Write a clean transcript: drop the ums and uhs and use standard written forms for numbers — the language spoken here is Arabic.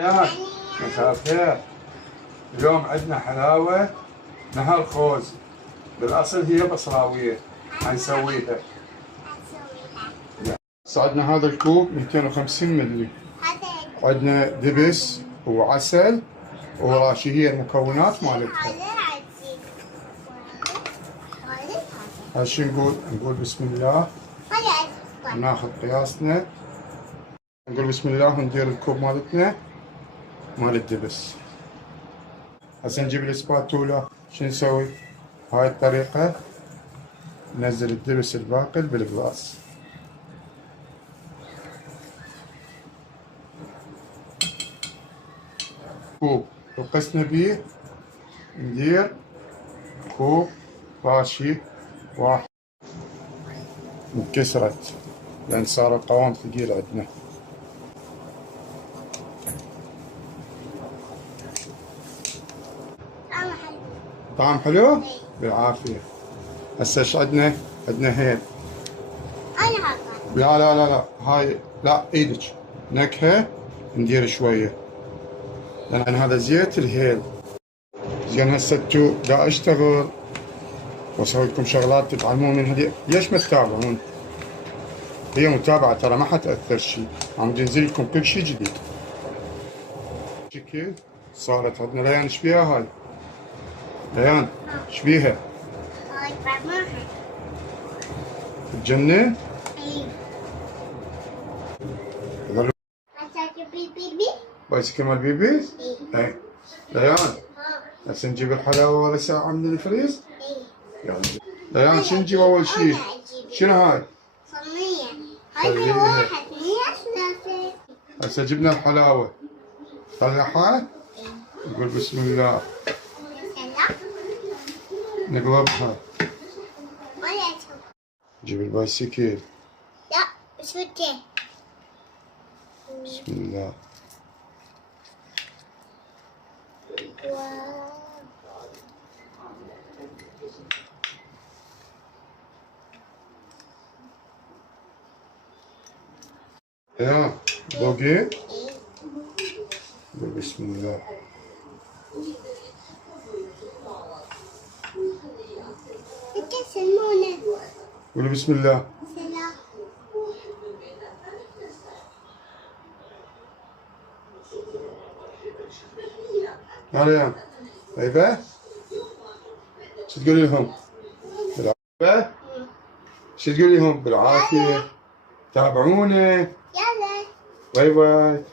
يا مساء الخير. اليوم عندنا حلاوة نهر خوز، بالأصل هي بصراوية حنسويها. عندنا هذا الكوب 250 ملي، عندنا دبس وعسل وراشي، هي المكونات مالتها. هالشي نقول بسم الله، ناخذ قياسنا، نقول بسم الله وندير الكوب مالتنا مال الدبس. هسه نجيب الاسباتولا. شو نسوي؟ هاي الطريقة، ننزل الدبس الباقي بالقلاص. كوب وقسنا بيه ندير كوب راشي واحد. انكسرت لأن صار القوام ثقيل عندنا. طعم حلو؟ بالعافية. هسه ايش عندنا؟ عندنا هيل. لا لا لا لا، هاي لا، ايدك نكهة ندير شوية لأن هذا زيت الهيل. زين هسه انتو دا اشتغل واسوي لكم شغلات تتعلمون من هذه، ليش ما تتابعون؟ هي متابعة ترى ما حتأثر شيء، عم ننزل لكم كل شيء جديد. شكل صارت عندنا. ليان ايش بيها هاي؟ ليان ايش بيها؟ تجنن؟ بايسكل مال بيبي؟ اي. ليان هسه نجيب الحلاوة ولا ساعة من الفريز؟ يلا. ليان شو نجيب أول شيء؟ شنو هاي؟ صينية. هسه جبنا الحلاوة، طلعها، نقول بسم الله، نقلبها، نجيب البايسكل. لا بسم الله. يا بوقي، بسم الله. قولوا بسم الله. مريم طيبة؟ شو تقولي لهم؟ بالعافية؟ شو تقولي لهم؟ بالعافية. تابعونا. يلا باي باي.